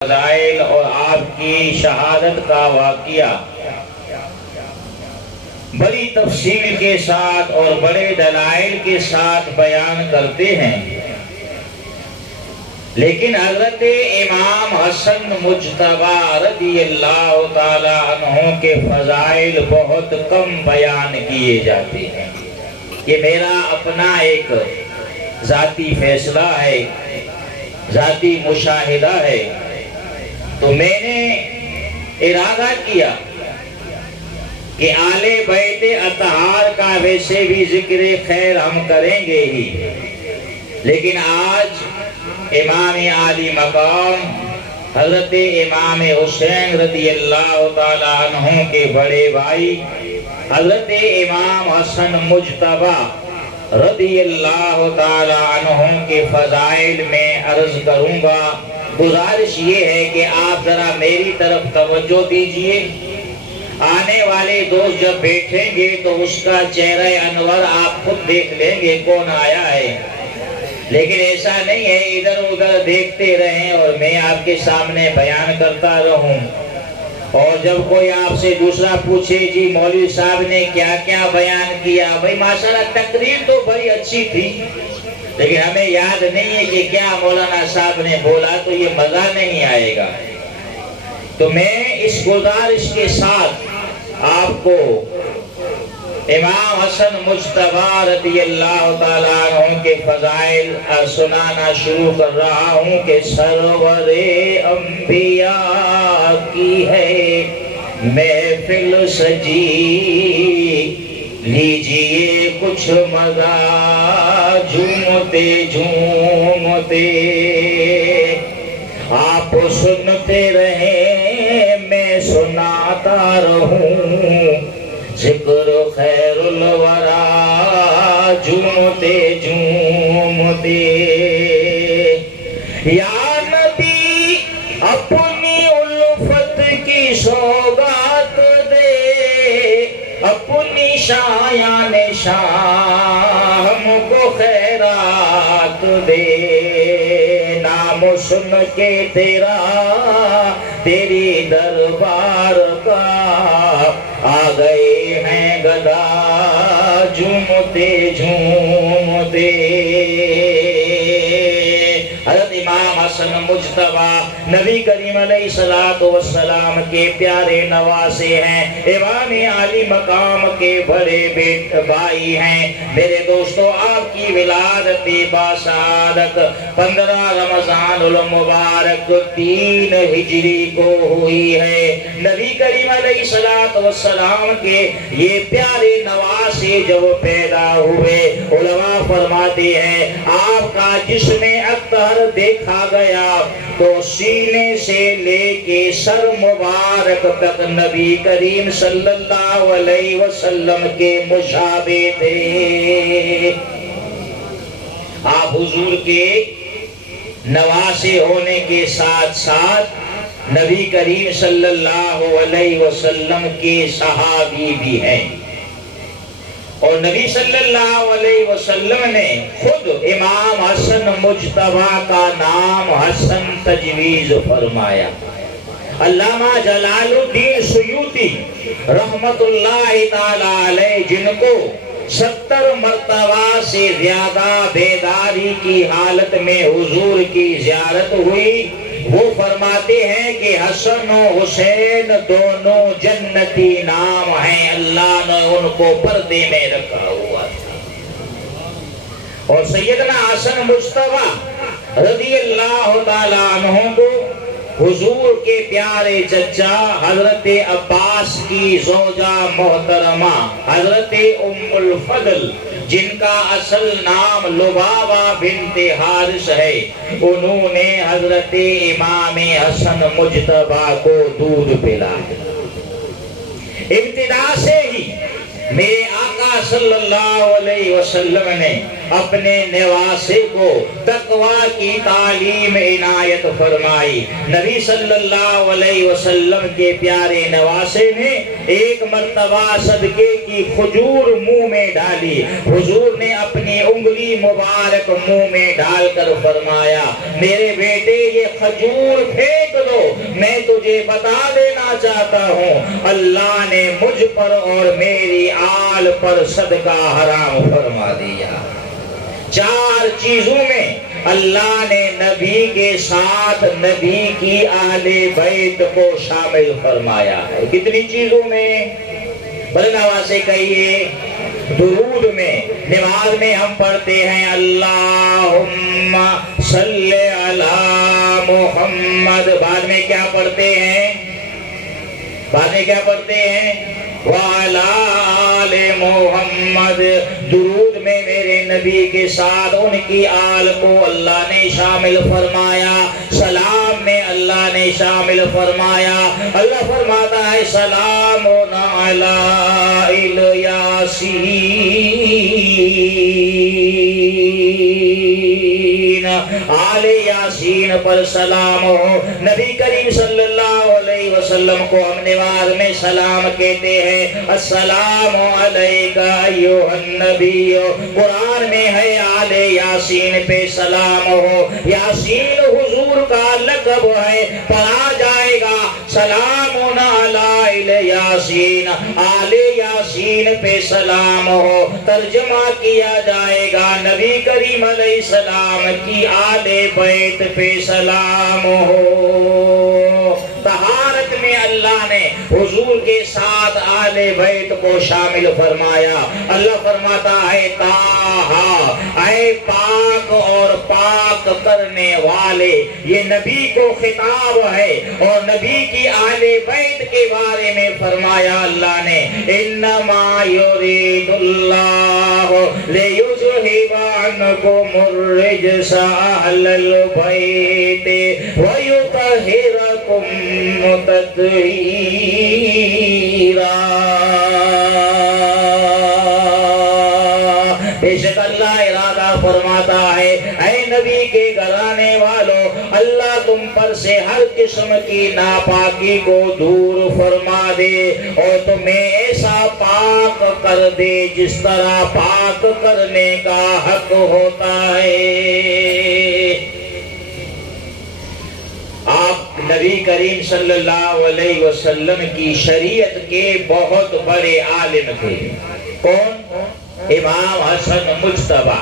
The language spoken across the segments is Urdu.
فضائل اور آپ کی شہادت کا واقعہ بڑی تفصیل کے ساتھ اور بڑے دلائل کے ساتھ بیان کرتے ہیں، لیکن حضرت امام حسن مجتبی رضی اللہ تعالی عنہ کے فضائل بہت کم بیان کیے جاتے ہیں۔ یہ میرا اپنا ایک ذاتی فیصلہ ہے، ذاتی مشاہدہ ہے، تو میں نے ارادہ کیا کہ آل بیت اطہار کا ویسے بھی ذکر خیر ہم کریں گے ہی، لیکن آج امام عالی مقام حضرت امام حسین رضی اللہ تعالیٰ عنہ کے بڑے بھائی حضرت امام حسن مجتبی رضی اللہ تعالیٰ عنہ کے فضائل میں عرض کروں گا۔ گزارش یہ ہے کہ آپ ذرا میری طرف توجہ دیجئے، آنے والے دوست جب بیٹھیں گے تو اس کا چہرہ انور آپ خود دیکھ لیں گے کون آیا ہے، لیکن ایسا نہیں ہے ادھر ادھر دیکھتے رہیں اور میں آپ کے سامنے بیان کرتا رہوں، اور جب کوئی آپ سے دوسرا پوچھے جی مولوی صاحب نے کیا کیا بیان کیا، بھئی ماشاءاللہ تقریر تو بڑی اچھی تھی، لیکن ہمیں یاد نہیں ہے کہ کیا مولانا صاحب نے بولا، تو یہ مزہ نہیں آئے گا۔ تو میں اس گزارش کے ساتھ آپ کو امام حسن مجتبی رضی اللہ تعالیٰ عنہ کے فضائل سنانا شروع کر رہا ہوں کہ سرور انبیاء کی ہے محفل سجی، لیجئے کچھ مزہ جھومتے جھومتے، آپ سنتے رہیں میں سناتا رہوں، ذکر خیر الورا جھومتے جھومتے۔ یا نبی اپنی الفت کی سوگات دے، اپنی شایان شاہ ہم کو خیرات دے، نام سن کے تیرا تیری دربار کا آ گئے ہیں گدا جھومتے جھومتے۔ حضرت امام حسن مجتبی نبی کریم علیہ السلام کے پیارے نواسے ہیں، امام عالی مقام کے بڑے بھائی ہیں۔ میرے دوستو، آپ کی ولادت باسعادت 15 رمضان المبارک 3 ہجری کو ہوئی ہے۔ نبی کریم علیہ السلام کے یہ پیارے نواسے جب پیدا ہوئے، علماء فرماتے ہیں آپ کا جسم اطہر دیکھا گیا تو سینے سے لے کے سر مبارک تک نبی کریم صلی اللہ علیہ وسلم کے مشابہ تھے۔ آپ حضور کے نواسے ہونے کے ساتھ ساتھ نبی کریم صلی اللہ علیہ وسلم کے صحابی بھی ہیں، اور نبی صلی اللہ علیہ وسلم نے خود امام حسن مجتبی کا نام حسن تجویز فرمایا۔ علامہ جلال الدین سیوطی رحمت اللہ تعالی علیہ، جن کو 70 مرتبہ سے زیادہ بیداری کی حالت میں حضور کی زیارت ہوئی، وہ فرماتے ہیں کہ حسن و حسین دونوں جنتی نام ہیں، اللہ نے ان کو پردے میں رکھا ہوا ہے۔ اور سیدنا حسن مجتبی رضی اللہ تعالیٰ عنہ کو حضور کے پیارے چچا حضرت عباس کی زوجہ محترمہ حضرت ام الفضل، جن کا اصل نام لبابہ بنت حارث ہے، انہوں نے حضرت امام حسن مجتبی کو دودھ پلایا۔ ابتدا سے ہی میرے آقا صلی اللہ علیہ وسلم نے اپنے نواسے کو تقوی کی تعلیم عنایت فرمائی۔ نبی صلی اللہ علیہ وسلم کے پیارے نواسے نے ایک مرتبہ صدقے کی کھجور منہ میں ڈالی۔ حضور نے اپنی انگلی مبارک منہ میں ڈال کر فرمایا میرے بیٹے یہ کھجور پھینک دو، میں تجھے بتا دینا چاہتا ہوں اللہ نے مجھ پر اور میری آل پر صدقہ حرام فرما دیا۔ 4 چیزوں میں اللہ نے نبی کے ساتھ نبی کی آل بیت کو شامل فرمایا ہے۔ کتنی چیزوں میں؟ بلند آواز سے کہیے۔ درود میں، نماز میں ہم پڑھتے ہیں اللہم صلی علی محمد، بعد میں کیا پڑھتے ہیں؟ بعد میں کیا پڑھتے ہیں؟ وعلی آل محمد۔ درود میں میرے نبی کے ساتھ ان کی آل کو اللہ نے شامل فرمایا، سلام میں اللہ نے شامل فرمایا۔ اللہ فرماتا ہے سلام علی الیاسین، آل یاسین پر سلام ہو۔ نبی کریم صلی اللہ علیہ وسلم کو ہم نماز میں سلام کہتے ہیں السلام علیکہ ایھا النبی۔ قرآن میں ہے آل یاسین پہ سلام ہو۔ یاسین حضور کا لقب ہے، پڑھا جائے گا سلام علی یاسین، آل یاسین پہ سلام ہو۔ ترجمہ کیا جائے گا نبی کریم علیہ السلام کی آل بیت پہ سلام ہو۔ طہارت میں اللہ نے حضور کے ساتھ آل بیت کو شامل فرمایا۔ اللہ فرماتا ہے طٰہٰ، اے پاک اور پاک کرنے والے، یہ نبی کو خطاب ہے۔ اور نبی کی آل بیت کے بارے میں فرمایا اللہ نے انما یرید اللہ لیذھب عنکم الرجس اہل البیت ویطہرکم تطہیرا۔ بے شک اللہ ارادہ فرماتا ہے اے نبی کے گھرانے والوں، اللہ تم پر سے ہر قسم کی ناپاکی کو دور فرما دے اور تمہیں ایسا پاک کر دے جس طرح پاک کرنے کا حق ہوتا ہے۔ آپ نبی کریم صلی اللہ علیہ وسلم کی شریعت کے بہت بڑے عالم تھے۔ کون؟ امام حسن مجتبی۔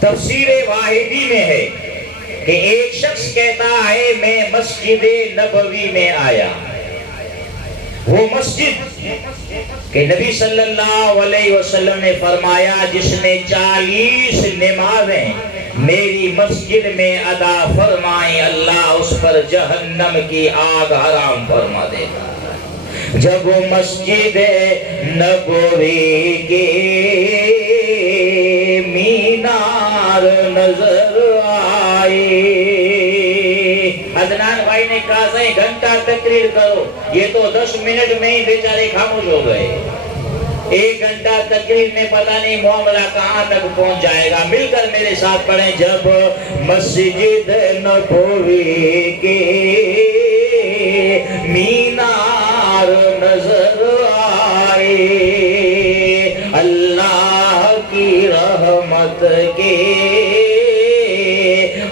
تفسیر واحدی میں ہے کہ ایک شخص کہتا ہے میں مسجد نبوی میں آیا، وہ مسجد کہ نبی صلی اللہ علیہ وسلم نے فرمایا جس نے 40 نمازیں میری مسجد میں ادا فرمائیں اللہ اس پر جہنم کی آگ حرام فرما دے گا۔ جب مسجد نبوی کے مینار نظر آئے، عدنان بھائی نے کہا سے گھنٹہ تقریر کرو، یہ تو 10 منٹ میں ہی بیچارے خاموش ہو گئے۔ 1 گھنٹہ تقریر میں پتہ نہیں معاملہ کہاں تک پہنچ جائے گا۔ مل کر میرے ساتھ پڑھیں جب مسجد نبوی کے مینار نظر آئے، اللہ کی رحمت کے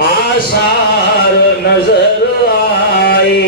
آثار نظر آئے۔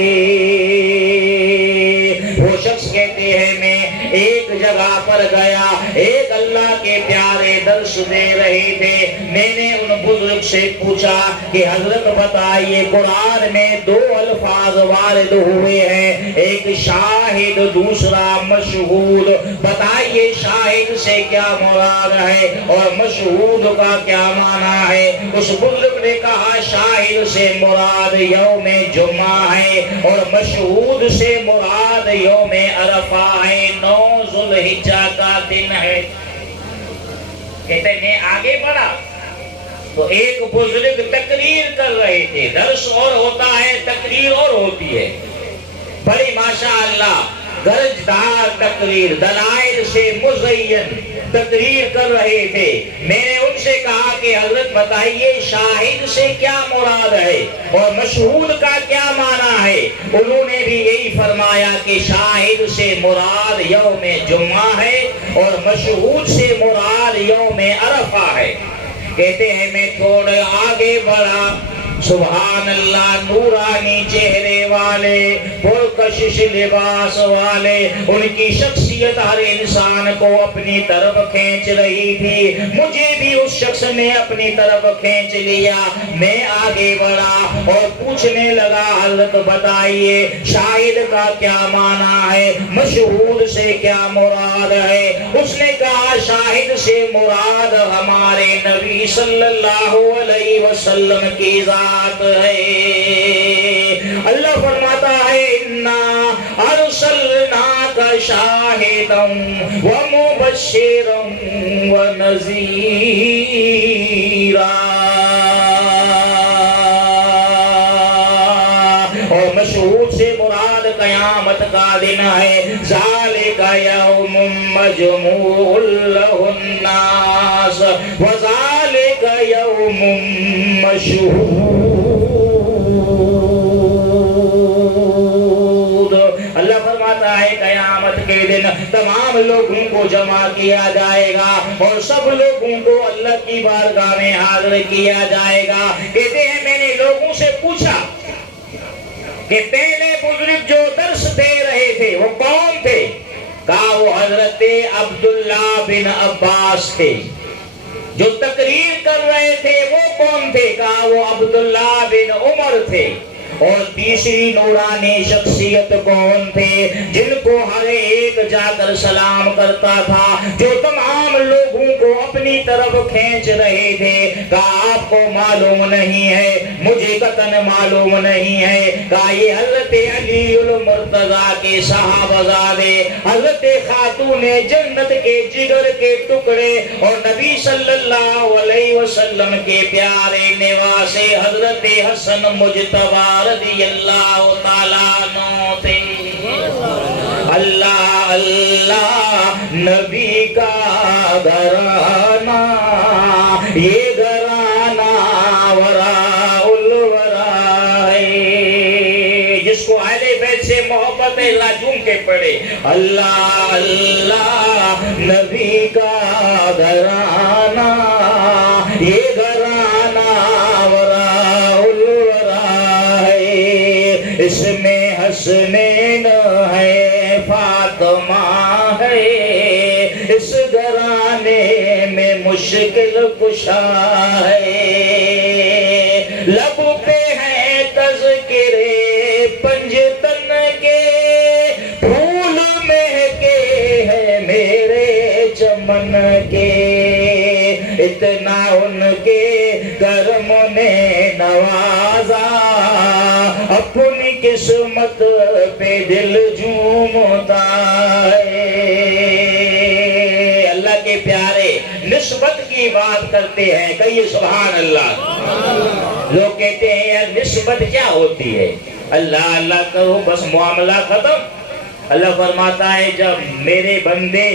وہ شخص کہتے ہیں میں ایک جگہ پر گیا، ایک اللہ کے پیارے درس دے رہے تھے، میں نے ان بزرگ سے پوچھا کہ حضرت بتائیے قرآن میں 2 الفاظ وارد ہوئے ہیں، ایک شاہد دوسرا مشہود، بتائیے شاہد سے کیا مراد ہے اور مشہود کا کیا معنی ہے؟ اس بزرگ نے کہا شاہد سے مراد یوم جمعہ ہے اور مشہود سے مراد یوم عرفہ ہے، 9 ذوالحجہ کا دن ہے۔ کہتے ہیں آگے بڑھا تو ایک بزرگ تقریر کر رہے تھے، درس اور ہوتا ہے تقریر اور ہوتی ہے، بڑی ماشاءاللہ گرجدار تقریر، دلائل سے مزین تقریر کر رہے تھے۔ میں نے ان سے کہا کہ حضرت بتائیے شاہد سے کیا مراد ہے اور مشہود کا کیا معنی ہے؟ انہوں نے بھی یہی فرمایا کہ شاہد سے مراد یوم جمعہ ہے اور مشہود سے مراد یوم عرفہ ہے۔ کہتے ہیں میں تھوڑے آگے بڑھا، سبحان اللہ، نورانی چہرے والے، پرکشش لباس والے، ان کی شخصیت ہر انسان کو اپنی طرف کھینچ رہی تھی۔ مجھے بھی اس شخص نے اپنی طرف کھینچ لیا۔ میں آگے بڑھا اور پوچھنے لگا حضرت بتائیے شاہد کا کیا معنی ہے، مشہود سے کیا مراد ہے؟ اس نے کہا شاہد سے مراد ہمارے نبی صلی اللہ علیہ وسلم کی ذات ہے۔ اللہ فرماتا ہے اِنَّا أَرْسَلْنَاكَ شَاهِدًا وَمُبَشِّرًا وَنَذِيرًا۔ اور مشہود سے مراد قیامت کا دن ہے۔ ذَلِكَ يَوْمٌ مَّجْمُوعٌ لَهُ النَّاسُ وَذَلِكَ يَوْمٌ مشہود۔ اللہ فرماتا ہے قیامت کے دن تمام لوگوں کو جمع کیا جائے گا اور سب لوگوں کو اللہ کی بارگاہ میں حاضر کیا جائے گا۔ کہتے ہیں میں نے لوگوں سے پوچھا کہ پہلے بزرگ جو درس دے رہے تھے وہ کون تھے؟ کہا وہ حضرت عبداللہ بن عباس تھے۔ جو تقریر کر رہے تھے وہ کون تھے؟ کہا وہ عبداللہ بن عمر تھے۔ اور تیسری نورانی شخصیت کون تھے؟ جن کو ہر ایک جا کر سلام کرتا تھا، جو تمام لوگوں کو اپنی طرف کھینچ رہے تھے۔ کہا آپ کو معلوم نہیں ہے؟ مجھے قطعاً معلوم نہیں ہے۔ کہا یہ حضرت علی المرتضیٰ کے صحابزادے، حضرت خاتون جنت کے جگر کے ٹکڑے اور نبی صلی اللہ علیہ وسلم کے پیارے نواسے حضرت حسن مجتبی رضی اللہ تعالیٰ عنہ تھے۔ اللہ اللہ نبی کا گھرانہ، یہ گھرانہ وراء الورا ہے۔ جس کو اہل بیت سے محبت ہے اللہ جھوم کے پڑھے اللہ اللہ نبی کا گھرانہ، یہ گھرانہ وراء الورا ہے۔ اس میں حسنین ہے، فاطمہ ہے، اس گھرانے میں مشکل کشا ہے۔ لب پہ ہے تذکرے پنجتن کے، پھول مہکے ہیں میرے چمن کے۔ اتنا ان کے کرم نے نوازا، اپنی قسمت پہ دل جھومتا ہے۔ اللہ کے پیارے نسبت کی بات کرتے ہیں، کہیے سبحان اللہ۔ لوگ کہتے ہیں یار نسبت کیا ہوتی ہے؟ اللہ اللہ کرو بس معاملہ ختم۔ اللہ فرماتا ہے جب میرے بندے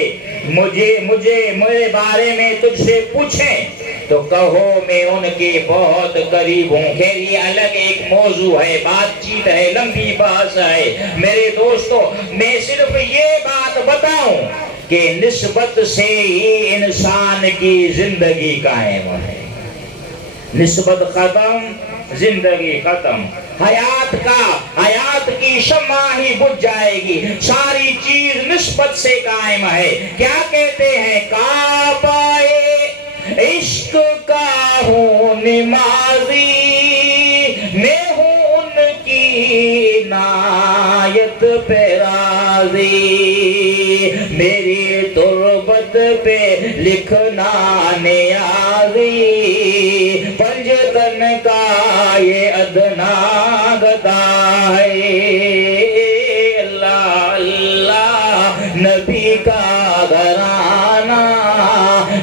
میرے بارے میں تجھ سے پوچھیں تو کہو میں ان کے بہت قریب ہوں۔ خیر یہ الگ ایک موضوع ہے، بات چیت ہے، لمبی بحث ہے۔ میرے دوستو میں صرف یہ بات بتاؤں کہ نسبت سے ہی انسان کی زندگی قائم ہے۔ نسبت ختم، زندگی ختم، حیات کی شمع ہی بجھ جائے گی۔ ساری چیز نسبت سے قائم ہے۔ کیا کہتے ہیں؟ کعبہ عشق کا ہوں نمازی، میں ہوں ان کی عنایت پہ راضی۔ میری تربت پہ لکھنا نیازی، پنجتن کا یہ ادنا گدا ہے۔ اللہ اللہ نبی کا گھرانہ،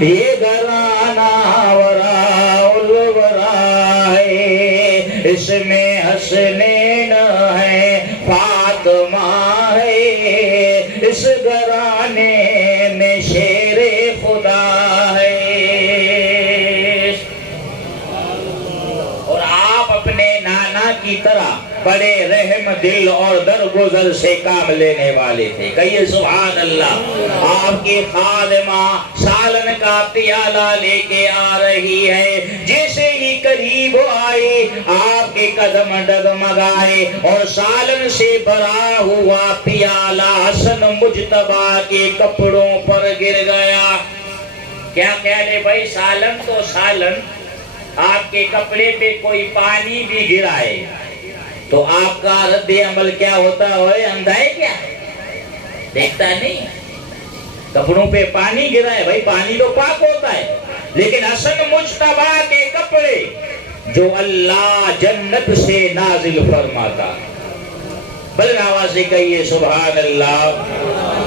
یہ گھرانہ وراء الورا ہے۔ اس میں حسنین ہے، فاطمہ ہے، اس گھرانے میں شیر خدا ہے۔ اور آپ اپنے نانا کی طرح بڑے رحم دل اور درگزر سے کام لینے والے تھے۔ کہیے سبحان اللہ۔ آپ کی خادمہ سالن کا پیالہ لے کے آ رہی ہے، جیسے ہی قریب آئی آپ کے قدم ڈگمگائے اور سالن سے بھرا ہوا پیالہ حسن مجتبیٰ کے کپڑوں پر گر گیا۔ کیا خیال ہے بھائی، سالن تو سالن، آپ کے کپڑے پہ کوئی پانی بھی گرائے تو آپ کا رد عمل کیا ہوتا ہے؟ اندھا ہے کیا؟ دیکھتا نہیں؟ کپڑوں پہ پانی گرا ہے، بھائی پانی تو پاک ہوتا ہے، لیکن حسن مجتبیٰ کے کپڑے جو اللہ جنت سے نازل فرماتا، بلند آواز سے کہیے سبحان اللہ۔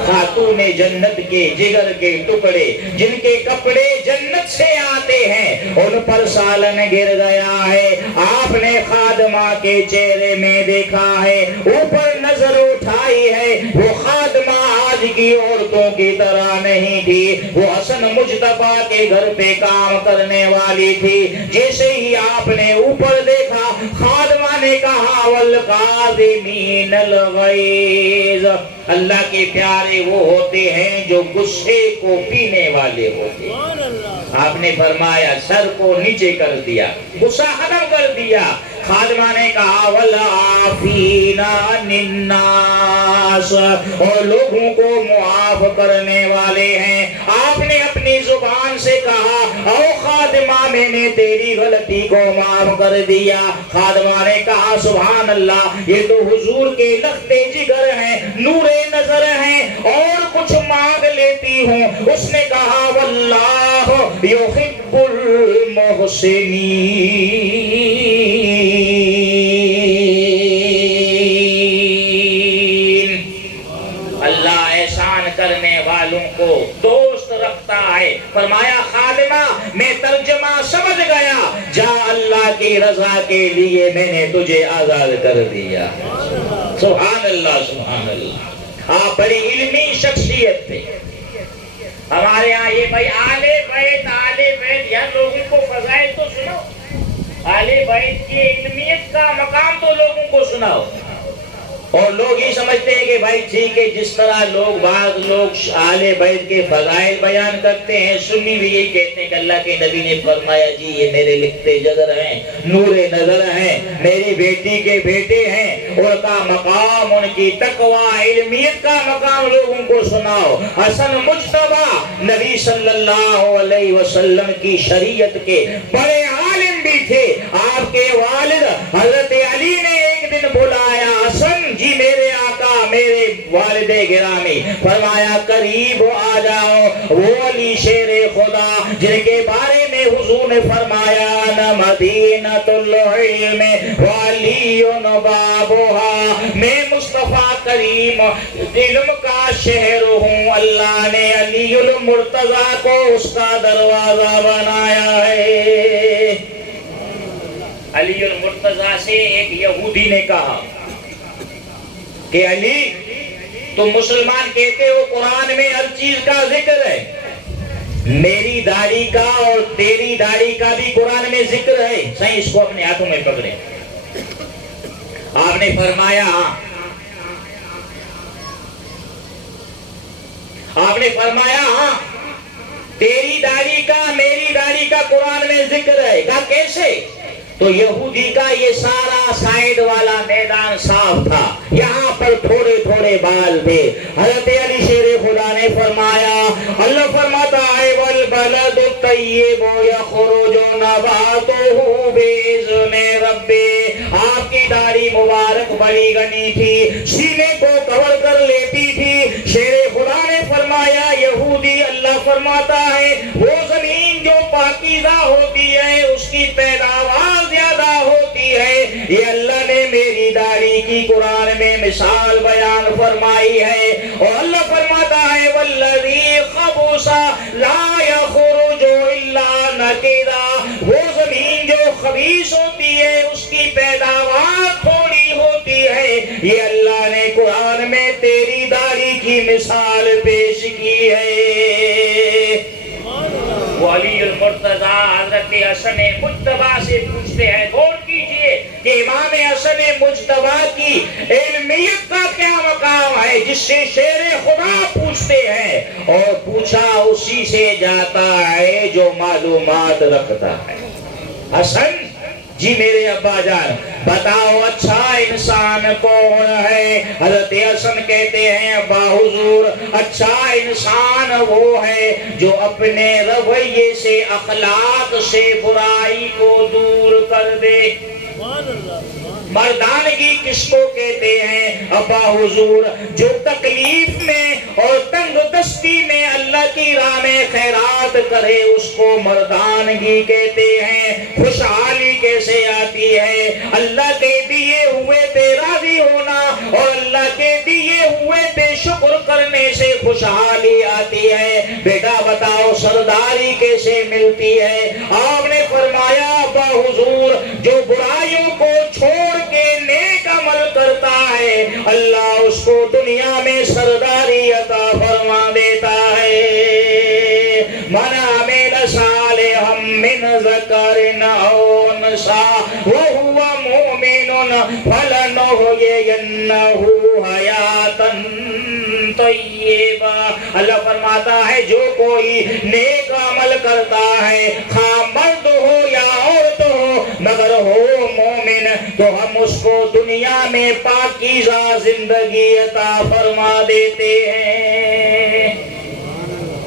خاتون جنت کے جگر کے ٹکڑے جن کے کپڑے جنت سے آتے ہیں، ان پر سالن گر گیا ہے۔ آپ نے خادمہ کے چہرے میں دیکھا ہے، اوپر نظر اٹھائی ہے، وہ خادمہ آج کی عورتوں کی طرح نہیں تھی، وہ حسن مجتبیٰ کے گھر پہ کام کرنے والی تھی۔ جیسے ہی آپ نے اوپر دیکھا، خادمہ نے کہا والقاظمین الغیظ، اللہ کے پیارے وہ ہوتے ہیں جو غصے کو پینے والے ہوتے ہیں۔ آپ نے فرمایا سر کو نیچے کر دیا، غصہ ختم کر دیا۔ خادمہ نے کہا والعافین عن الناس، اور لوگوں کو معاف کرنے والے ہیں۔ آپ نے اپنی زبان سے کہا او خادمہ میں نے تیری غلطی کو معاف کر دیا۔ خادمہ نے کہا سبحان اللہ، یہ تو حضور کے لختے جگر ہیں، نور نظر ہیں، اور کچھ مانگ لیتی ہوں۔ اس نے کہا واللہ یحب المحسنین، اللہ احسان کرنے والوں کو دوست رکھتا ہے۔ فرمایا خادمہ میں ترجمہ سمجھ گیا، جا اللہ کی رضا کے لیے میں نے تجھے آزاد کر دیا۔ سبحان اللہ سبحان اللہ۔ آپ بڑی علمی شخصیت تھے۔ ہمارے ہاں یہ بھائی آل بیت، یہاں لوگوں کو فضائل تو سناؤ، آل بیت کی علمیت کا مقام تو لوگوں کو سناؤ۔ اور لوگ یہ سمجھتے ہیں کہ بھائی ٹھیک ہے، جس طرح بعض لوگ آل بیت کے فضائل بیان کرتے ہیں، سنی بھی یہی کہتے ہیں کہ اللہ کے نبی نے فرمایا جی یہ میرے لکھتے جگر ہیں، نور نظر ہیں، میری بیٹی کے بیٹے ہیں، ان کا مقام، ان کی تقوی علمیت کا مقام لوگوں کو سناؤ۔ حسن مجتبیٰ نبی صلی اللہ علیہ وسلم کی شریعت کے بڑے عالم بھی تھے۔ آپ کے والد حضرت علی نے ایک دن بلایا حسن جی میرے آقا میرے والد گرامی، فرمایا قریب آ جاؤ، وہ علی شیر خدا جن کے بارے میں حضور نے فرمایا نا مدینۃ العلم وعلی بابها، میں مصطفیٰ کریم علم کا شہر ہوں، اللہ نے علی المرتضیٰ کو اس کا دروازہ بنایا ہے۔ علی المرتضیٰ سے ایک یہودی نے کہا کہ علی تم مسلمان کہتے ہو قرآن میں ہر چیز کا ذکر ہے، میری داڑھی کا اور تیری داڑھی کا بھی قرآن میں ذکر ہے، صحیح اس کو اپنے ہاتھوں میں پکڑے۔ آپ نے فرمایا ہاں تیری داڑھی کا میری داڑھی کا قرآن میں ذکر ہے۔ کہا کیسے؟ تو یہودی کا یہ سارا سائیڈ والا میدان صاف تھا، یہاں پر تھوڑے تھوڑے بال تھے۔ حضرت علی شیر خدا نے فرمایا، اللہ فرماتا ہے والبلد الطیب یخرج نباتہ بإذن ربہ، آپ کی داڑھی مبارک بڑی گنی تھی، سینے کو کور کر لیتی تھی۔ شیر خدا نے فرمایا یہودی اللہ فرماتا ہے وہ زمین جو پاکیزہ ہوتی ہے اس کی پیداوار زیادہ ہوتی ہے، یہ اللہ نے میری داڑھی کی قرآن میں مثال بیان فرمائی ہے۔ اور اللہ فرماتا ہے والذی خبث لا یخرج الا نکدا، وہ زمین جو خبیث ہوتی ہے اس کی پیداوار تھوڑی ہوتی ہے، یہ اللہ نے قرآن مثال پیش کی ہے۔ علی المرتضی حضرت حسن مجتبی سے پوچھتے ہیں، غور کیجئے کہ امام حسن مجتبی کی علمیت کا کیا مقام ہے، جس سے شیر خدا پوچھتے ہیں اور پوچھا اسی سے جاتا ہے جو معلومات رکھتا ہے۔ حسن جی میرے ابا جان بتاؤ اچھا انسان کون ہے؟ حضرت حسن کہتے ہیں ابا حضور اچھا انسان وہ ہے جو اپنے رویے سے اخلاق سے برائی کو دور کر دے۔ مردانگی کس کو کہتے ہیں ابا حضور؟ جو تکلیف میں اور تنگ دستی میں اللہ کی راہ میں خیرات کرے اس کو مردانگی کہتے ہیں۔ خوشحالی کیسے آتی ہے؟ اللہ کے دیے ہوئے پہ راضی ہونا اور اللہ کے دیے ہوئے پہ شکر کرنے سے خوشحالی آتی ہے۔ بیٹا بتاؤ سرداری کیسے ملتی ہے؟ آپ نے فرمایا ابا حضور جو برائیوں کو چھوڑ کے نیک عمل کرتا ہے اللہ اس کو دنیا میں سرداری عطا فرما دیتا ہے۔ من عمل صالحا من ذکر او انثی وهو مؤمن فلنحیینہ حیاۃ طیبہ۔ اللہ فرماتا ہے جو کوئی نیک عمل کرتا ہے خواہ مرد ہو یا عورت ہو مگر ہو مومن تو ہم اس کو دنیا میں پاکیزہ زندگی عطا فرما دیتے ہیں۔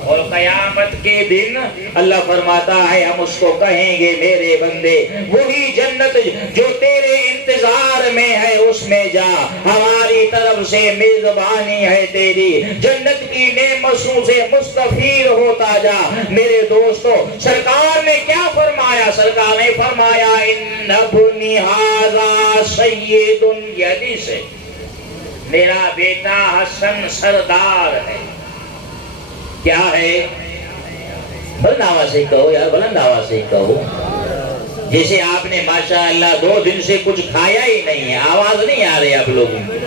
اور قیامت کے دن اللہ فرماتا ہے ہم اس کو کہیں گے میرے بندے وہی جنت جو تیرے انتظار میں ہے اس میں جا، ہماری طرف سے میزبانی ہے تیری، جنت کی نعمتوں سے مستفید ہوتا جا۔ میرے دوستو سرکار نے کیا فرمایا؟ سرکار نے فرمایا ان ابنی ھذا سید، یہ حدیث ہے، میرا بیٹا حسن سردار ہے۔ کیا ہے؟ بلند آواز سے کہو یار، بلند آواز سے کہو۔ جیسے آپ نے ماشاءاللہ 2 دن سے کچھ کھایا ہی نہیں ہے، آواز نہیں آ رہی آپ لوگوں کی۔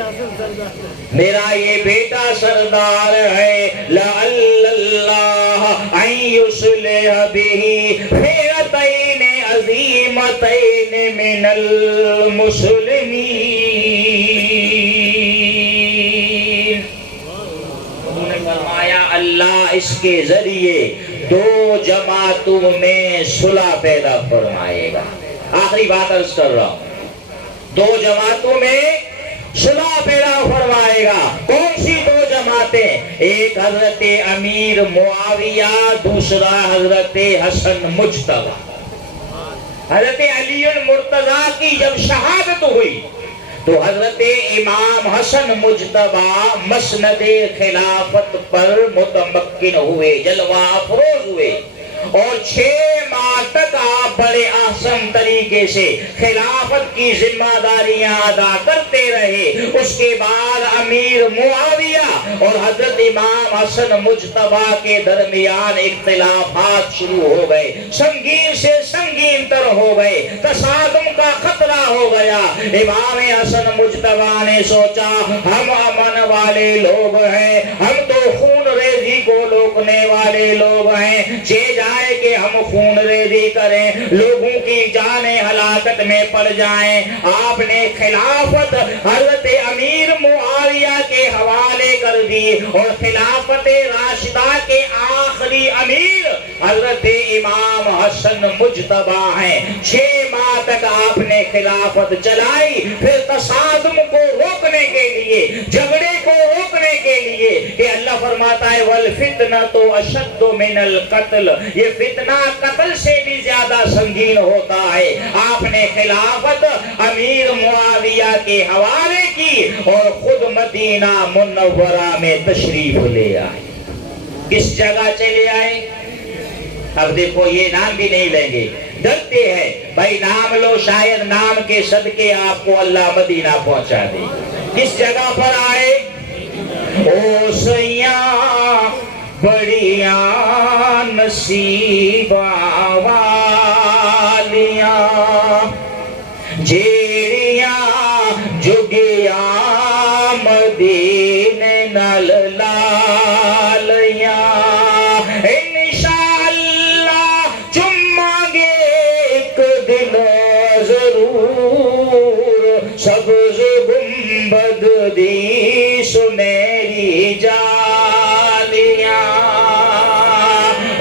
میرا یہ بیٹا سردار ہے، لعل اللہ ان یصلح بہ فئتین عظیمتین من المسلمین۔ فرمایا اللہ اس کے ذریعے 2 جماعتوں میں صلح پیدا فرمائے گا۔ آخری بات عرض کر رہا ہوں، 2 جماعتوں میں صلح پیدا فرمائے گا۔ کون سی 2 جماعتیں؟ ایک حضرت امیر معاویہ، دوسرا حضرت حسن مجتبی۔ حضرت علی المرتضی کی جب شہادت ہوئی تو حضرت امام حسن مجتبی مسند خلافت پر متمکن ہوئے، جلوہ افروز ہوئے اور 6 ماہ تک آپ بڑے احسن طریقے سے خلافت کی ذمہ داریاں ادا کرتے رہے۔ اس کے بعد امیر معاویہ اور حضرت امام حسن مجتبی کے درمیان اختلافات شروع ہو گئے، سنگین سے سنگین تر ہو گئے، تصادم کا خطرہ ہو گیا۔ امام حسن مجتبی نے سوچا ہم امن والے لوگ ہیں، ہم تو خون ریزی کو روکنے والے لوگ ہیں، جائے کہ ہم خون ریزی کریں، لوگوں کی جانیں ہلاکت میں پڑ جائیں۔ آپ نے خلافت حضرت امیر معاویہ کے حوالے کر دی اور خلافت راشدہ کے آخری امیر حضرت امام حسن مجتبی ہیں۔ 6 ماہ تک آپ نے خلافت چلائی۔ پھر تصادم کو روکنے کے لیے، جھگڑے کو روکنے کے لیے کہ اللہ فرماتا ہے والفتنۃ اشد من القتل، یہ فتنہ قتل سے بھی زیادہ سنگین ہوتا ہے۔ آپ نے خلافت امیر معاویہ کے حوالے کی اور خود مدینہ منورہ میں تشریف لے آئے۔ کس جگہ چلے آئے؟ اب دیکھو یہ نام بھی نہیں لیں گے، ڈرتے ہیں بھائی نام لو شاید نام کے صدقے آپ کو اللہ مدینہ پہنچا دے۔ کس جگہ پر آئے؟ او سیاں بڑیاں نصیباں والیاں جیڑیاں جگیاں مدینے نال لا بددی سنہری جالیاں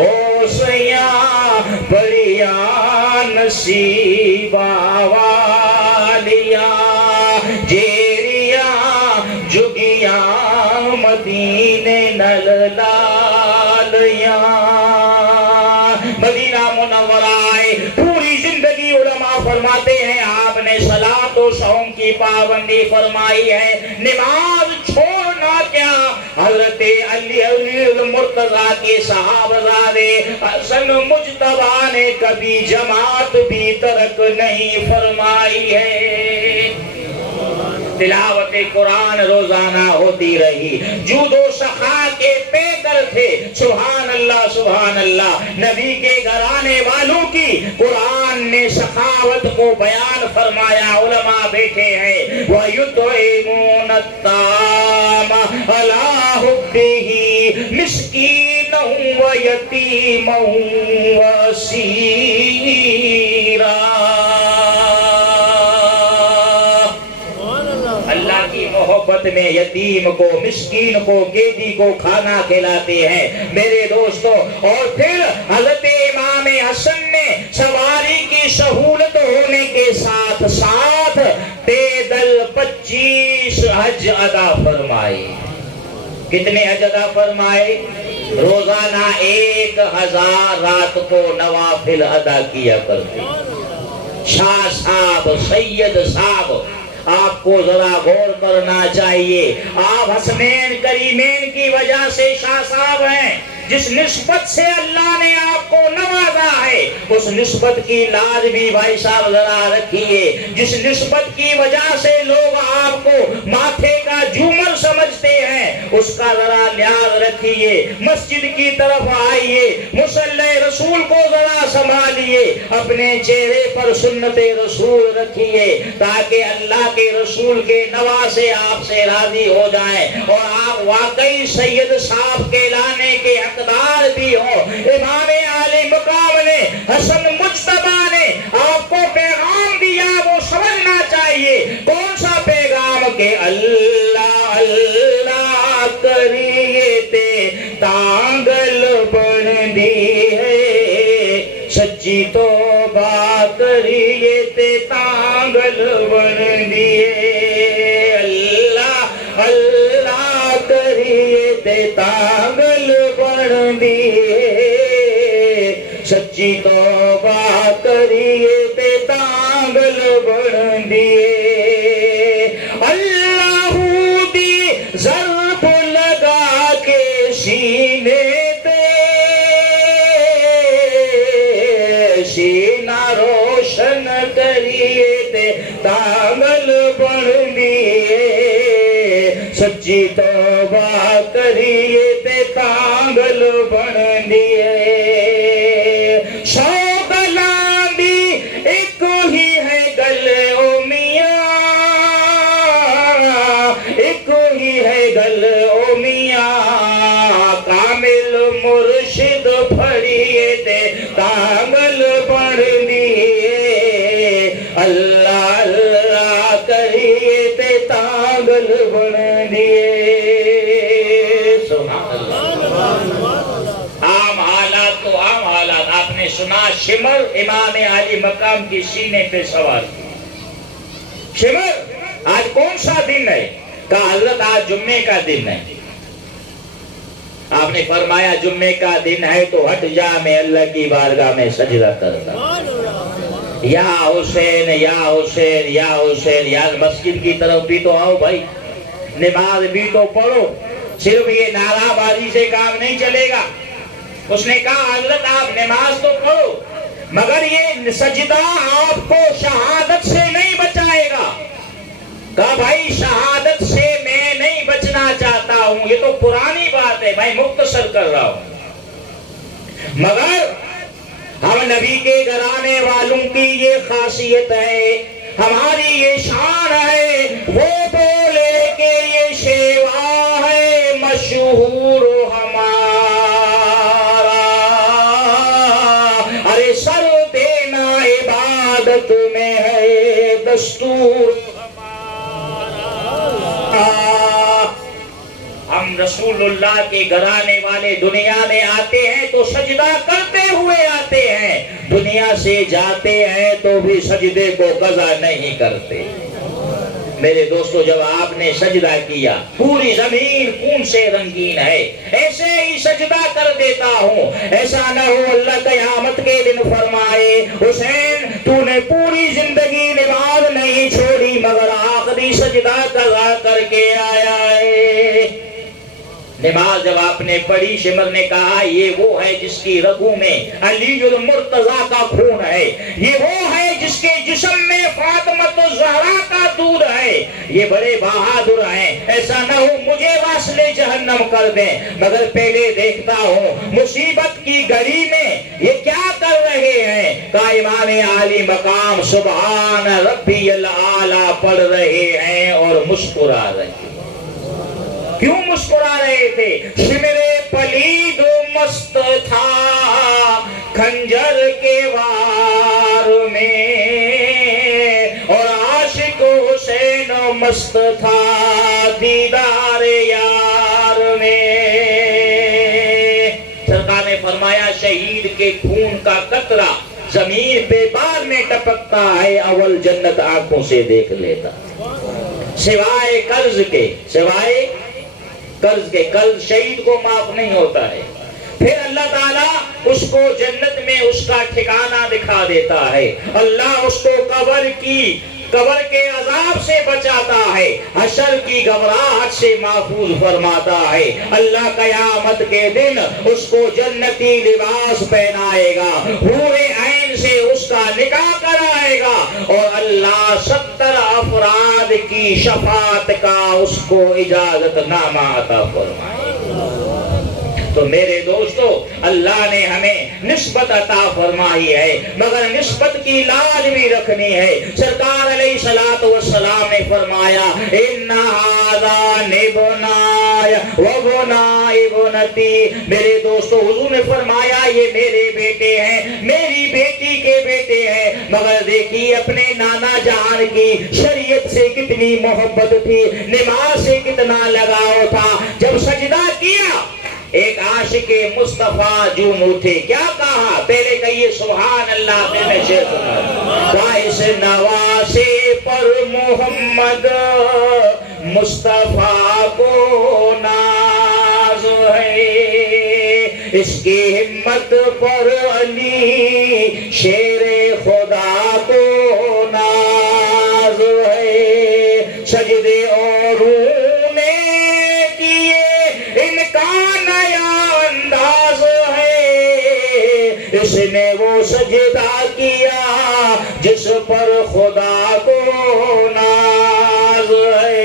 او سیاں بڑیاں نصیبہ والیاں جیریاں جگیاں مدینے نل لالیاں مدینہ منورہ آئے پوری زندگی علماء فرماتے ہیں آپ نے صلاۃ و صوم کی پابندی فرمائی ہے نماز چھوڑنا کیا حضرت علی المرتضیٰ کے صحابزادے حسن مجتبیٰ نے کبھی جماعت بھی ترک نہیں فرمائی ہے تلاوت قرآن روزانہ ہوتی رہی جود و سخا کے پیکر تھے سبحان اللہ نبی کے گھرانے والوں کی قرآن نے سخاوت کو بیان فرمایا علماء بیٹھے ہیں وَيُطْعِمُونَ الطَّعَامَ عَلَىٰ حُبِّهِ مِسْكِينًا وَيَتِيمًا محبت میں یتیم کو مسکین کو قیدی کو کھانا کھلاتے ہیں میرے دوستو اور پھر حضرت امام حسن نے سواری کی سہولت ہونے کے ساتھ ساتھ پیدل 25 حج ادا فرمائے کتنے حج ادا فرمائے روزانہ 1000 رات کو نوافل ادا کیا کرتے شاہ صاحب سید صاحب آپ کو ذرا غور کرنا چاہیے آپ حسنین کریمین کی وجہ سے شاہ صاحب ہیں جس نسبت سے اللہ نے آپ کو نوازا ہے اس نسبت کی لاج بھی بھائی صاحب ذرا رکھیے جس نسبت کی وجہ سے لوگ آپ کو ماتھے کا جھومر سمجھتے ہیں اس کا ذرا لحاظ رکھیے مسجد کی طرف آئیے مصلی رسول کو ذرا سنبھالیے اپنے چہرے پر سنت رسول رکھیے تاکہ اللہ کے رسول کے نوازے آپ سے راضی ہو جائیں اور آپ واقعی سید صاحب کے لانے کے حقدار بھی ہو امام عالی مقام نے حسن مجتبیٰ نے آپ کو پیغام دیا وہ سمجھنا چاہیے کون سا پیغام کہ اللہ اللہ کریے تے تانگل بن دی ہے سچی توبہ کریے تے تانگل بن دیے اللہ اللہ کریے تے تانگل بن دیے سچی توبہ کریے تے تانگل بن دیے اللہ دی ضرب لگا کے سینے تے سینہ روشن کریے تے تانگل بن دیے سچی توبہ کریے تے تانگل بن دیے سوگلان دی ایک ہی ہے گل او میاں ایک ہی ہے گل او میاں کامل مرشد پھڑیے تے تانگل بن دیے اللہ اللہ کریے تے تانگل بن دیے عام حالات تو عام حالات آپ نے سنا شمر امام عالی مقام کی سینے پہ سوار شمر آج کون سا دن ہے کہا حضرت آج جمعے کا دن ہے آپ نے فرمایا جمعے کا دن ہے تو ہٹ جا میں اللہ کی بارگاہ میں سجدہ کرتا یا حسین یا حسین یا حسین یا مسجد کی طرف بھی تو آؤ بھائی نماز بھی تو پڑھو صرف یہ نعرہ بازی سے کام نہیں چلے گا اس نے کہا حضرت آپ نماز تو پڑھو مگر یہ سجدہ آپ کو شہادت سے نہیں بچائے گا کہا بھائی شہادت سے میں نہیں بچنا چاہتا ہوں یہ تو پرانی بات ہے میں مختصر کر رہا ہوں مگر ہم نبی کے گھرانے والوں کی یہ خاصیت ہے ہماری یہ شان ہے وہ بولے کہ یہ شیوا ہے مشہور ہمارا ارے سر دینا عبادت میں ہے دستور رسول اللہ کے گھرانے والے دنیا میں آتے ہیں تو سجدہ کرتے ہوئے آتے ہیں، دنیا سے جاتے ہیں تو بھی سجدے کو قضا نہیں کرتے۔ میرے دوستو، جب آپ نے سجدہ کیا پوری زمین خون سے رنگین ہے، ایسے ہی سجدہ کر دیتا ہوں، ایسا نہ ہو اللہ قیامت کے دن فرمائے حسین تو نے پوری زندگی نماز نہیں چھوڑی مگر آخری سجدہ قضا کر کے آیا ہے۔ نماز جب آپ نے پڑھی، شمر نے کہا یہ وہ ہے جس کی رگوں میں علی المرتضیٰ کا خون ہے، یہ وہ ہے جس کے جسم میں فاطمۃ الزہرا کا دودھ ہے، یہ بڑے بہادر ہیں، ایسا نہ ہو مجھے واصل جہنم کر دیں، مگر پہلے دیکھتا ہوں مصیبت کی گھڑی میں یہ کیا کر رہے ہیں۔ کہا امام عالی مقام سبحان ربی الاعلیٰ پڑھ رہے ہیں اور مسکرا رہے ہیں۔ کیوں مسکرا رہے تھے؟ شمر پلید مست تھا خنجر کے وار میں، اور عاشق حسین مست تھا دیدار یار میں۔ سرکار نے فرمایا شہید کے خون کا قطرہ زمین پہ بعد میں ٹپکتا ہے، اول جنت آنکھوں سے دیکھ لیتا، سوائے قرض کے، سوائے قرض کے، قرض شہید کو معاف نہیں ہوتا ہے۔ پھر اللہ تعالیٰ اس کو جنت میں اس کا ٹھکانہ دکھا دیتا ہے، اللہ اس کو قبر کے عذاب سے بچاتا ہے، حشر کی گھبراہٹ سے محفوظ فرماتا ہے، اللہ قیامت کے دن اس کو جنتی لباس پہنائے گا، حور عین سے اس کا نکاح کرائے گا، اور اللہ 70 افراد کی شفاعت کا اس کو اجازت نامہ عطا فرمائے گا۔ تو میرے دوستو، اللہ نے ہمیں نسبت عطا فرمائی ہے، مگر نسبت کی لاج بھی رکھنی ہے۔ سرکار علیہ السلام نے فرمایا اِنَّ هَذَا نِبْنَايَ وَبْنَا ابْنَتِي، میرے دوستو حضور نے فرمایا یہ میرے بیٹے ہیں، میری بیٹی کے بیٹے ہیں، مگر دیکھیے اپنے نانا جان کی شریعت سے کتنی محبت تھی، نماز سے کتنا لگاؤ تھا۔ جب سجدہ کیا ایک عاشق مصطفیٰ جھوم اٹھے، کیا کہا؟ پہلے کہیے سبحان اللہ، پھر میں شعر سنا۔ باعث نواسے پر محمد مصطفیٰ کو ناز ہے، اس کی ہمت پر علی شیر خدا کو ناز ہے، سجدے اور اس نے وہ سجدہ کیا جس پر خدا کو ناز ہے۔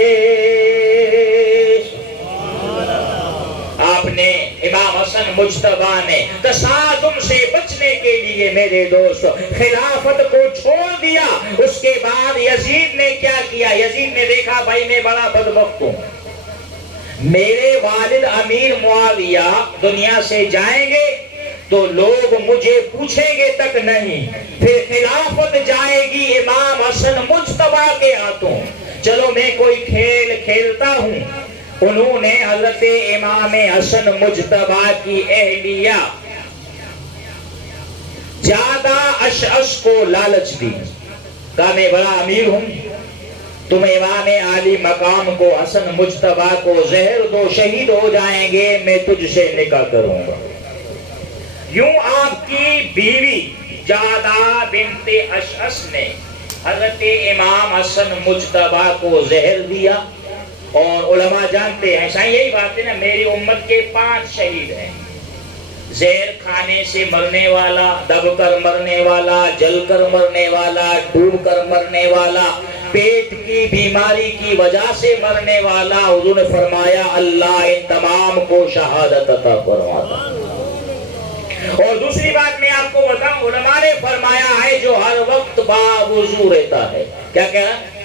آپ نے امام حسن مجتبیٰ نے تصادم سے بچنے کے لیے میرے دوست خلافت کو چھوڑ دیا۔ اس کے بعد یزید نے کیا کیا؟ یزید نے دیکھا بھائی میں بڑا بدبخت ہوں، میرے والد امیر معاویہ دنیا سے جائیں گے تو لوگ مجھے پوچھیں گے تک نہیں، پھر خلافت جائے گی امام حسن مجتبیٰ کے ہاتھوں، چلو میں کوئی کھیل کھیلتا ہوں۔ انہوں نے حضرت امام حسن مجتبیٰ کی اہلیہ زیادہ اشعث کو لالچ دی، کہا میں بڑا امیر ہوں، تم امام عالی مقام کو حسن مجتبیٰ کو زہر دو، شہید ہو جائیں گے، میں تجھ سے نکاح کروں گا۔ یوں آپ کی بیوی جادہ بنت اشعث نے حضرت امام حسن مجتبیٰ کو زہر دیا، اور علماء جانتے ہیں شاید یہی بات ہے نا، میری امت کے 5 شہید ہیں، زہر کھانے سے مرنے والا، دب کر مرنے والا، جل کر مرنے والا، ڈوب کر مرنے والا، پیٹ کی بیماری کی وجہ سے مرنے والا۔ حضور نے فرمایا اللہ ان تمام کو شہادت عطا فرماتا۔ اور دوسری بات میں آپ کو بتاؤں، علماء نے فرمایا ہے جو ہر وقت باوضو رہتا ہے، کیا کہہ رہا ہے؟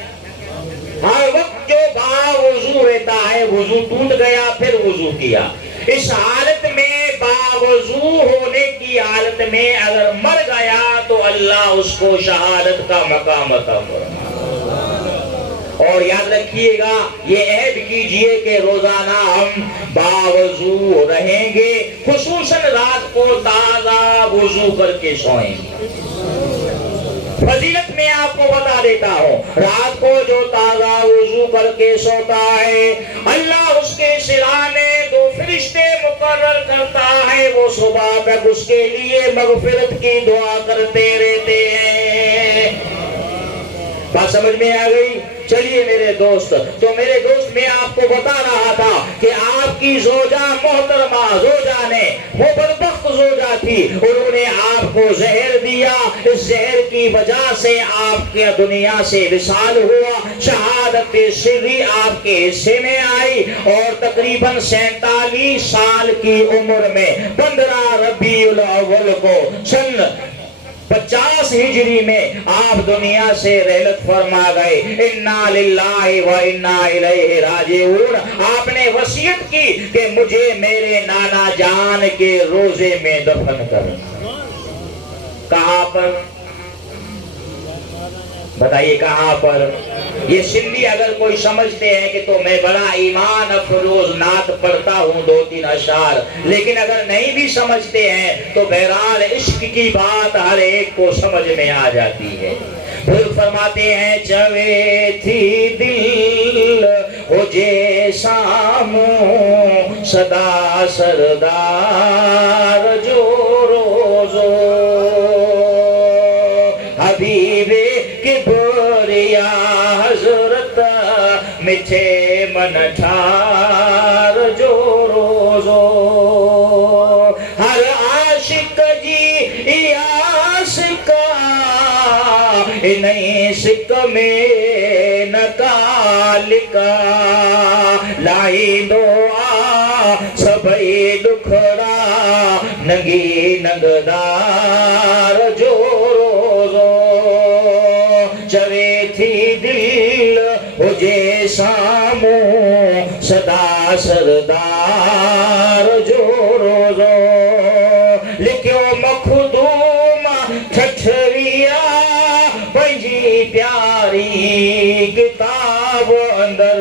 ہر وقت جو باوضو رہتا ہے، وضو ٹوٹ گیا پھر وضو کیا، اس حالت میں باوضو ہونے کی حالت میں اگر مر گیا تو اللہ اس کو شہادت کا مقام عطا فرمائے۔ اور یاد رکھیے گا، یہ عہد کیجئے کہ روزانہ ہم باوضو رہیں گے، خصوصاً رات کو تازہ وضو کر کے سوئیں گے۔ فضیلت میں آپ کو بتا دیتا ہوں، رات کو جو تازہ وضو کر کے سوتا ہے، اللہ اس کے سرانے 2 فرشتے مقرر کرتا ہے، وہ صبح تک اس کے لیے مغفرت کی دعا کرتے رہتے ہیں۔ بات سمجھ میں آ گئی؟ چلیے میرے دوست، تو میرے دوست میں آپ کو بتا رہا تھا کہ آپ کی زوجہ محترمہ، زوجہ نے، وہ بدبخت زوجہ تھی، انہوں نے آپ کو زہر دیا، اس زہر کی وجہ سے آپ کے دنیا سے وصال ہوا، شہادت سری آپ کے حصے میں آئی، اور تقریباً 47 سال کی عمر میں 15 ربیع الاول کو سن 50 ہجری میں آپ دنیا سے رحلت فرما گئے۔ انا للہ و انا الیہ راجعون۔ آپ نے وصیت کی کہ مجھے میرے نانا جان کے روزے میں دفن کرنا۔ کہاں پر؟ بتائیے کہاں پر؟ یہ سندھی اگر کوئی سمجھتے ہیں کہ تو میں بڑا ایمان افروز نعت پڑھتا ہوں 2-3 اشعار، لیکن اگر نہیں بھی سمجھتے ہیں تو بہرحال عشق کی بات ہر ایک کو سمجھ میں آ جاتی ہے۔ پھر فرماتے ہیں چوے تھی دل ہو جے ساموں صدا سردار جو روزو حبیب کبریا حضرت مٹھے من ٹھار جو روزو ہر عاشق جی عاشق نہیں سکھ میں نکالکا لائی دعا سبئی دکھڑا نگی نگدار جو روزو چوے تھی دل ہو جے ساموں صدا سردار جو روزو لکھو مخدوم ٹھٹھریا پنجی پیاری کتاب اندر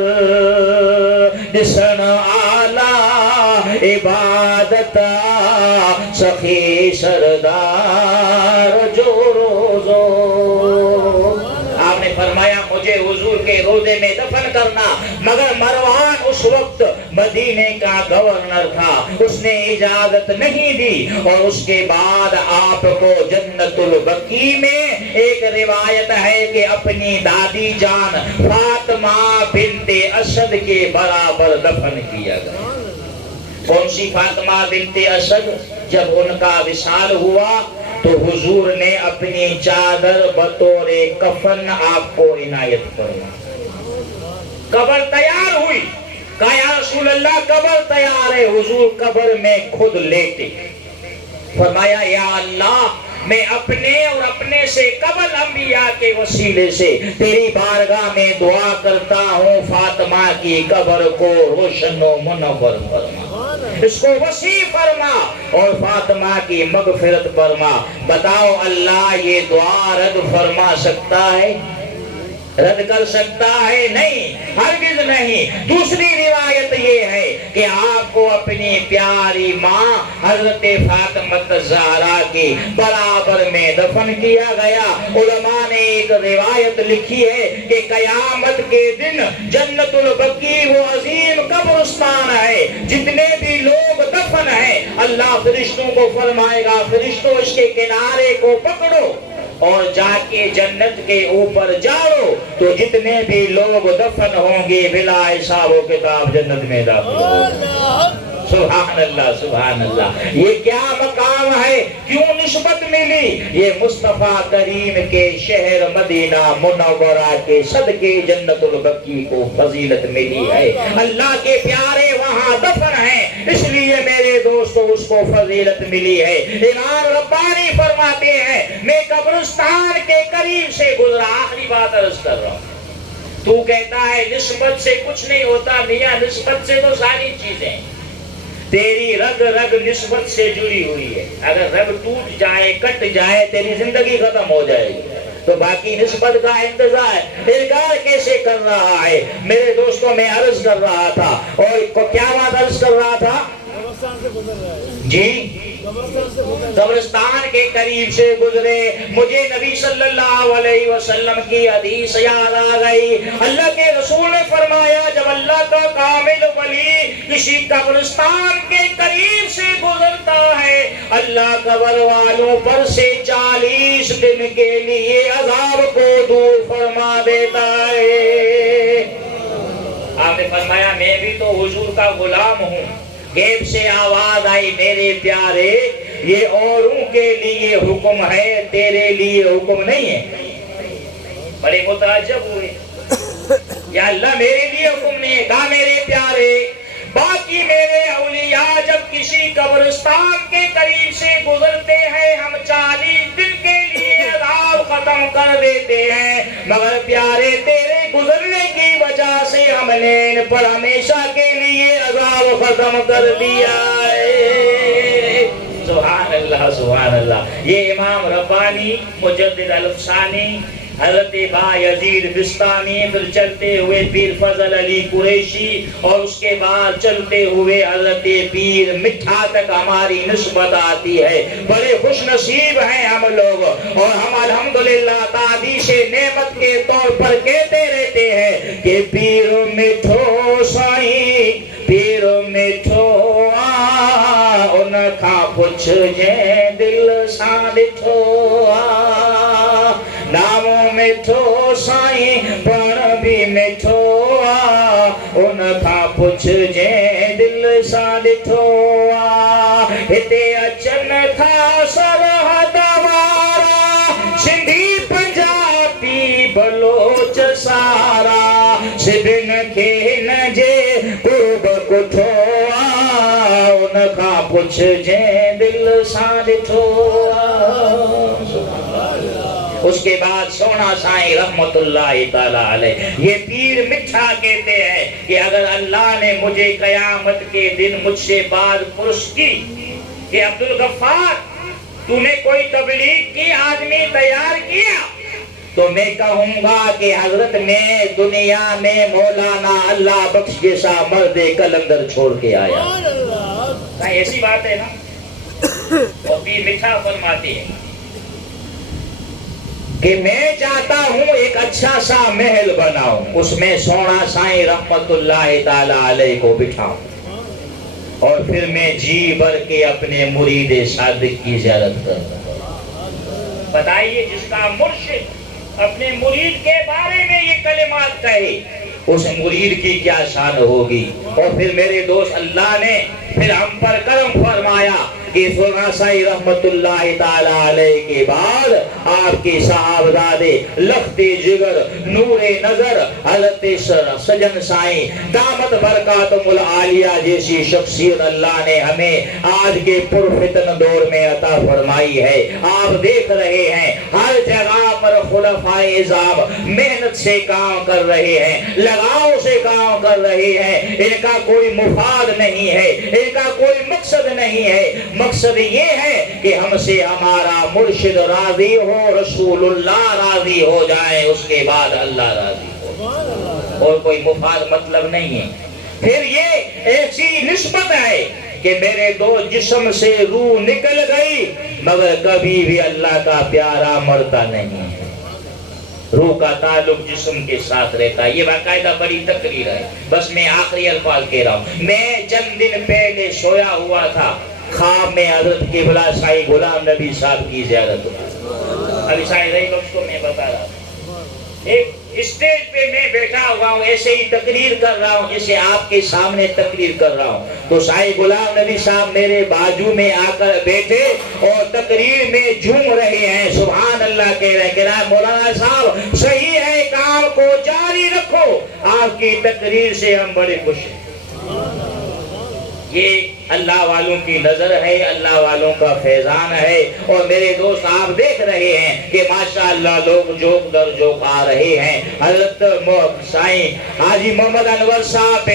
ڈسن آلہ عبادت سخی سردار جو روزو۔ آپ نے فرمایا مجھے حضور کے روزے میں دفن کرنا، مگر مروان اس وقت مدینے کا گورنر تھا، اس نے اجازت نہیں دی، اور اس کے بعد آپ کو جنت البقیع میں ایک روایت ہے کہ اپنی دادی جان فاطمہ بنت اسد کے برابر دفن کیا گیا۔ کون سی فاطمہ بنت اسد؟ جب ان کا وصال ہوا تو حضور نے اپنی چادر بطور کفن آپ کو عنایت فرمائی۔ قبر تیار ہوئی، کہا یا رسول اللہ قبر تیار ہے، حضور قبر میں خود لیٹے، فرمایا یا اللہ میں اپنے اور اپنے سے قبل انبیاء کے وسیلے سے تیری بارگاہ میں دعا کرتا ہوں، فاطمہ کی قبر کو روشن و منور فرما، اس کو وسیع فرما، اور فاطمہ کی مغفرت فرما۔ بتاؤ اللہ یہ دعا رد فرما سکتا ہے؟ رد کر سکتا ہے؟ نہیں، ہرگز نہیں۔ دوسری روایت یہ ہے کہ آپ کو اپنی پیاری ماں حضرت فاطمہ الزہرا کی برابر میں دفن کیا گیا۔ علماء نے ایک روایت لکھی ہے کہ قیامت کے دن جنت البقیع وہ عظیم قبرستان ہے، جتنے بھی لوگ دفن ہیں اللہ فرشتوں کو فرمائے گا فرشتوں اس کے کنارے کو پکڑو اور جا کے جنت کے اوپر جاؤ، تو جتنے بھی لوگ دفن ہوں گے بلا حساب و کتاب جنت میں داخل ہوں گے۔ سبحان اللہ سبحان اللہ، یہ کیا مقام ہے، کیوں نسبت ملی؟ یہ مصطفیٰ کریم کے شہر مدینہ منورہ کے صدقے جنت البقیع کو فضیلت ملی ہے۔ اللہ کے پیارے وہاں دفن ہیں، اس لیے میرے دوستو اس کو فضیلت ملی ہے۔ امام ربانی فرماتے ہیں میں قبرستان کے قریب سے گزرا، آخری بات عرض کر رہا ہوں، تو کہتا ہے نسبت سے کچھ نہیں ہوتا، میاں نسبت سے تو ساری چیزیں، تیری رگ رگ نسبت سے جڑی ہوئی ہے، اگر رگ ٹوٹ جائے کٹ جائے تیری زندگی ختم ہو جائے گی۔ تو باقی نسبت کا انکار کیسے کر رہا ہے؟ میرے دوستوں میں عرض کر رہا تھا، اور کیا بات عرض کر رہا تھا جی؟ قبرستان کے قریب سے گزرے، مجھے نبی صلی اللہ علیہ وسلم کی حدیث یاد آ گئی۔ اللہ کے رسول نے فرمایا جب اللہ کا کامل ولی کسی قبرستان کے قریب سے گزرتا ہے، اللہ قبر والوں پر سے 40 دن کے لیے عذاب کو دور فرما دیتا ہے۔ آپ نے فرمایا میں بھی تو حضور کا غلام ہوں۔ غیب سے آواز آئی، میرے پیارے یہ اوروں کے لیے حکم ہے، تیرے لیے حکم نہیں ہے۔ بڑے متعجب ہوئے، یا اللہ میرے لیے حکم نہیں ہے؟ کہا میرے پیارے باقی میرے اولیاء جب کسی قبرستان کے قریب سے گزرتے ہیں ہم 40 دن کے لیے عذاب ختم کر دیتے ہیں، مگر پیارے تیرے گزرنے کی وجہ سے ہم نے ان پر ہمیشہ کے لیے عذاب ختم کر دیا ہے۔ سبحان اللہ سبحان اللہ۔ یہ امام ربانی مجدد الفسانی حضرت با یزید بستانی، پھر چلتے ہوئے پیر فضل علی قریشی، اور اس کے بعد چلتے ہوئے حضرت پیر مٹھا تک ہماری نسبت آتی ہے۔ بڑے خوش نصیب ہیں ہم لوگ، اور ہم الحمدللہ تعدیش نعمت کے طور پر کہتے رہتے ہیں کہ پیر مٹھو سائیں پیر مٹھو ان کا پوچھ جے دل ساں ڈٹھو نامو مٹھو سائیں پر بھی مٹھو ان کا پوچھ جے دل ساں ڈٹھو ہتے اچن تھا سرحد وارا سندھی پنجابی بلوچ سارا سبن کے نجے قرب کٹھو ان کا پوچھ جے دل ساں ڈٹھو۔ اس کے بعد سونا سائیں رحمت اللہ تعالیٰ علیہ یہ پیر مٹھا کہتے ہیں کہ اگر اللہ نے مجھے قیامت کے دن مجھ سے بعد پرس کی کہ عبدالغفار تو نے کوئی تبلیغ کی آدمی تیار کیا، تو میں کہوں گا کہ حضرت میں دنیا میں مولانا اللہ بخش جیسا مرد کلندر چھوڑ کے آیا۔ ایسی بات ہے نا؟ اور پیر مٹھا فرماتے ہیں کہ میں چاہتا ہوں ایک اچھا سا محل بناؤں، اس میں سونا سائیں رحمت اللہ تعالیٰ علیہ کو بٹھاؤں، اور پھر میں جی بھر کے اپنے مرید صادق کی زیارت کروں۔ بتائیے جس کا مرشد اپنے مرید کے بارے میں یہ کلمات کہے اس مرید کی کیا شان ہوگی۔ اور پھر میرے دوست اللہ نے پھر ہم پر کرم فرمایا کہ سونا سائی رحمت اللہ تعالیٰ علیہ کے بعد آپ کے صاحبزادے لخت جگر نور نظر حضرت سجن سائیں دامت برکاتم العالیہ جیسی شخصیت اللہ نے ہمیں آج کے پرفتن دور میں عطا فرمائی ہے۔ آپ دیکھ رہے ہیں ہر جگہ پر خلفائے اعظام محنت سے کام کر رہے ہیں، لگاؤ سے کام کر رہے ہیں، ان کا کوئی مفاد نہیں ہے، ان کا کوئی مقصد نہیں ہے، مقصد یہ ہے کہ ہم سے ہمارا مرشد راضی ہو، رسول اللہ راضی ہو جائے، اس کے بعد اللہ راضی ہو، اور کوئی مفاد مطلب نہیں ہے۔ پھر یہ ایسی نسبت ہے کہ میرے دو جسم سے روح نکل گئی مگر کبھی بھی اللہ کا پیارا مرتا نہیں ہے، روح کا تعلق جسم کے ساتھ رہتا ہے۔ یہ باقاعدہ بڑی تقریر ہے، بس میں آخری الفاظ کہہ رہا ہوں۔ میں چند دن پہلے سویا ہوا تھا، خواب میں حضرت قبلہ سائی غلام نبی صاحب کی زیارت ہوئی۔ ابھی سائی رہی بخش کو میں بتا رہا تھا، ایک اسٹیج پہ میں بیٹھا ہوا ہوں، ایسے ہی تقریر کر رہا ہوں جیسے آپ کے سامنے تقریر کر رہا ہوں، تو سائی غلام نبی صاحب میرے بازو میں آ کر بیٹھے اور تقریر میں جھوم رہے ہیں، سبحان اللہ کہہ رہے ہیں کہ مولانا صاحب صحیح ہے، کام کو جاری رکھو، آپ کی تقریر سے ہم بڑے خوش ہیں۔ یہ اللہ والوں کی نظر ہے، اللہ والوں کا فیضان ہے۔ اور میرے دوست آپ دیکھ رہے ہیں کہ ماشاءاللہ لوگ جوک در جوک آ رہے ہیں۔ حضرت سائیں حاجی محمد انور صاحب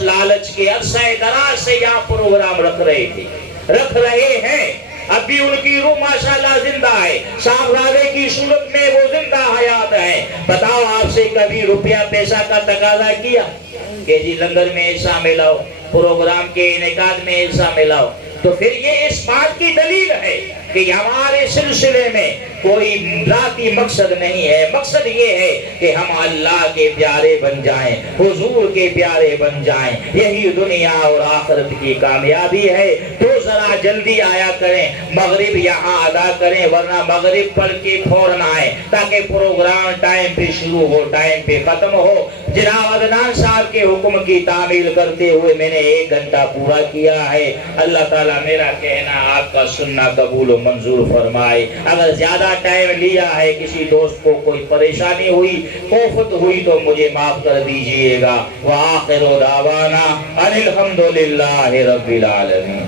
لالچ کے عرصہ دراز سے یہاں پروگرام رکھ رہے ہیں، اب بھی ان کی روح ماشاءاللہ زندہ ہے، صاحب راوے کی صورت میں وہ زندہ حیات ہے۔ بتاؤ آپ سے کبھی روپیہ پیسہ کا تقاضا کیا کہ جی لنگر میں حصہ ملاؤ، پروگرام کے انعقاد میں حصہ ملاؤ؟ تو پھر یہ اس بات کی دلیل ہے کہ ہمارے سلسلے میں کوئی ذاتی مقصد نہیں ہے، مقصد یہ ہے کہ ہم اللہ کے پیارے بن جائیں، حضور کے پیارے بن جائیں، یہی دنیا اور آخرت کی کامیابی ہے۔ تو ذرا جلدی آیا کریں، مغرب یہاں ادا کریں، ورنہ مغرب پڑھ کے فوراً آئیں تاکہ پروگرام ٹائم پہ شروع ہو، ٹائم پہ ختم ہو۔ جناب عدنان صاحب کے حکم کی تعمیل کرتے ہوئے میں نے 1 گھنٹہ پورا کیا ہے۔ اللہ تعالیٰ میرا کہنا آپ کا سننا قبول و منظور فرمائے۔ اگر زیادہ ٹائم لیا ہے، کسی دوست کو کوئی پریشانی ہوئی، کوفت ہوئی تو مجھے معاف کر دیجئے گا۔ وآخر دعوانا ان الحمدللہ رب العالمین۔